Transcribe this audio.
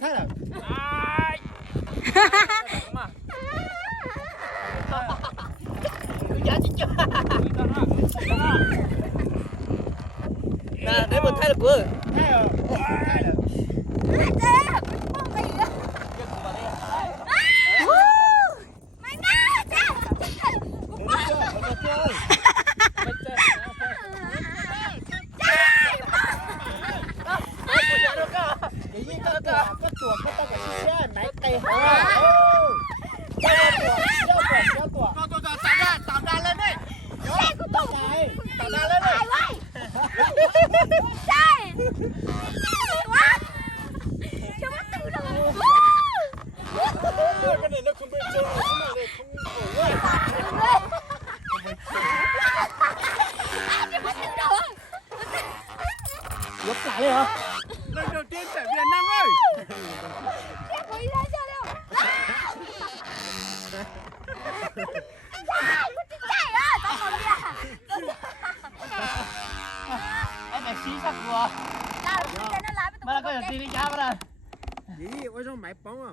太了。哎，嘛，牙紧叫。那那不太了不？太了，太了。cái chuột nó ta cái xe nãy cây hả? Cho tạm ra lên đi. Tạm ra lên đi. Cái này nó không bên trên này, cái này không ổn ấy. Lấp lại đi hả? Lần đầu tiên phải Việt Nam ơi. Em phải xí sắc vừa. Mà là có gì đi cá vào đây. Gì, ôi sao mày bóng à?